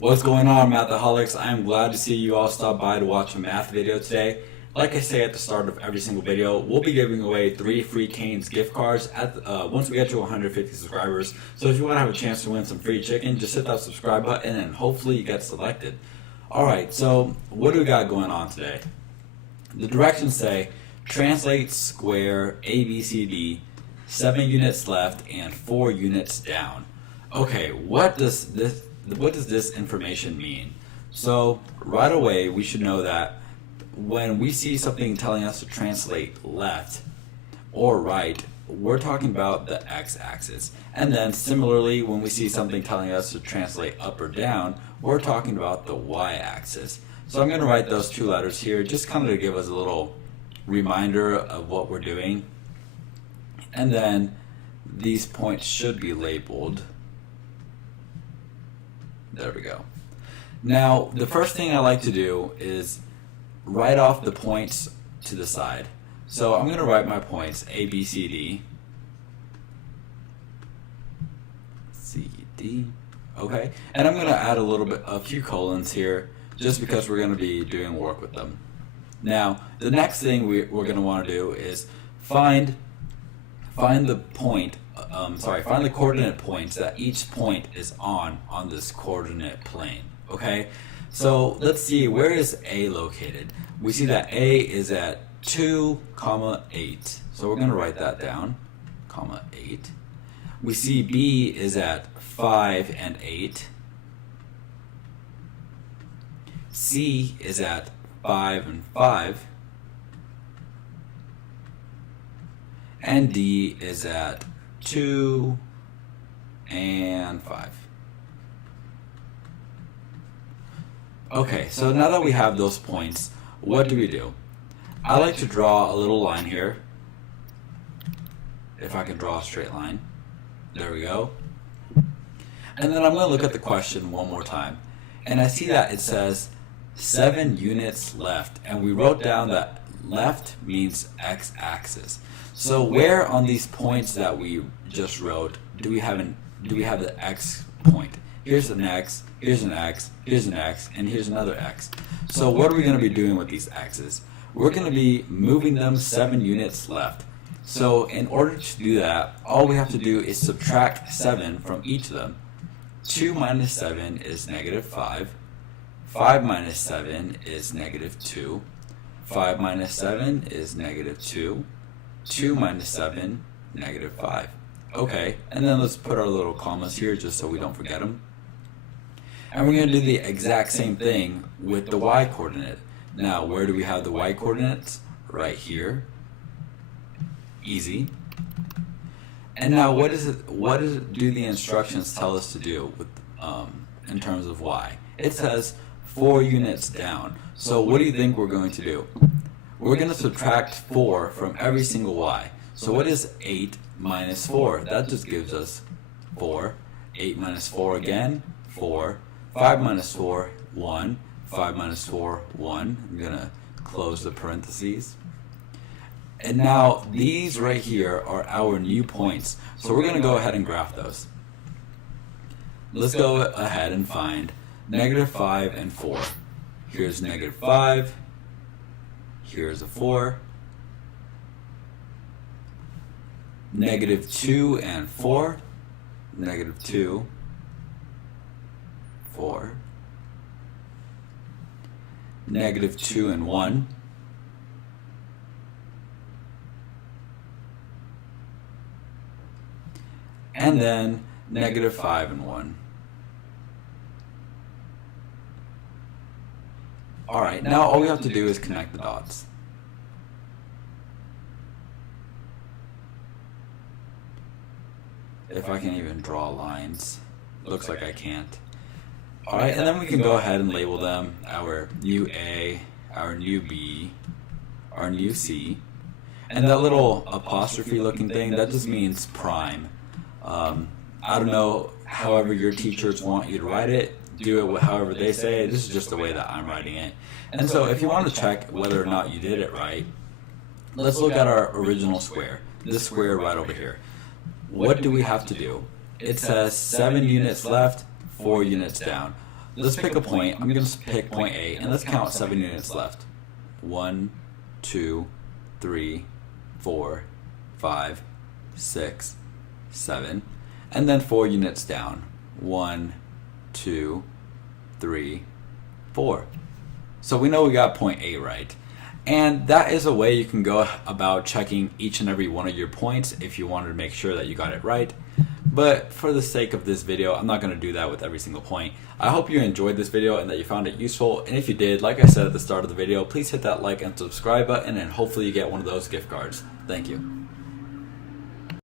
What's going on, Mathaholics? I am glad to see you all stop by to watch a math video today. Like I say at the start of every single video, we'll be giving away 3 free Cane's gift cards once we get to 150 subscribers. So if you want to have a chance to win some free chicken, just hit that subscribe button and hopefully you get selected. Alright, so what do we got going on today? The directions say, translate square ABCD, 7 units left and 4 units down. Okay, what does this information mean? So right away we should know that when we see something telling us to translate left or right, we're talking about the x-axis. And then similarly, when we see something telling us to translate up or down, we're talking about the y-axis. So I'm going to write those 2 letters here just kind of to give us a little reminder of what we're doing. And then these points should be labeled. There we go. Now, the first thing I like to do is write off the points to the side. So I'm going to write my points A, B, C, D. C, D. Okay. And I'm going to add a few colons here just because we're going to be doing work with them. Now, the next thing we're going to want to do is find the coordinate points that each point is on this coordinate plane. Okay, so let's see, where is A located? We see that A is at 2, 8. So we're going to write that down, 8. We see B is at 5 and 8. C is at 5 and 5. And D is at 2 and 5. Okay, so now that we have those points, what do? I like to draw a little line here. If I can draw a straight line. There we go. And then I'm going to look at the question one more time. And I see that it says 7 units left. And we wrote down that left means x-axis. So where on these points that we just wrote do we have the x point? Here's an x, here's an x, here's an x, and here's another x. So what are we going to be doing with these x's? We're going to be moving them 7 units left. So in order to do that, all we have to do is subtract 7 from each of them. 2 minus 7 is negative 5. 5 minus 7 is negative 2. 5 minus 7 is negative 2. 2 minus 7, negative 5. Okay, and then let's put our little commas here just so we don't forget them. And we're going to do the exact same thing with the y-coordinate. Now, where do we have the y-coordinates? Right here. Easy. And now, what do the instructions tell us to do with in terms of y? It says 4 units down. So what do you think we're going to do? We're going to subtract 4 from every single y. So what is 8 minus 4? That just gives us 4. 8 minus 4 again, 4. 5 minus 4, 1. 5 minus 4, 1. I'm going to close the parentheses. And now these right here are our new points. So we're going to go ahead and graph those. Let's go ahead and find negative 5 and 4. Here's negative 5. Here's a 4. Negative 2 and 4. Negative 2. 4. Negative 2 and 1. And then negative 5 and 1. Alright, now all we have to do is connect the dots. If I can even draw lines. Looks like I can't. Alright, and then we can go ahead and label them our new A, our new B, our new C. And that little apostrophe looking thing, that just means prime. I don't know, however your teachers want you to write it, do it however they say. This is just the way that I'm writing it. And so if you want to check whether or not you did it right, let's look at our original square, this square right over here. What do we have to do? It says 7 units left, 4 units down. let's pick a point. I'm going to pick point A, and let's count 7 units left. 1, 2, 3, 4, 5, 6, 7, and then 4 units down. 1, 2, 3, 4. So we know we got point A right. And that is a way you can go about checking each and every one of your points if you wanted to make sure that you got it right. But for the sake of this video, I'm not going to do that with every single point. I hope you enjoyed this video and that you found it useful. And if you did, like I said at the start of the video, please hit that like and subscribe button, and hopefully you get one of those gift cards. Thank you.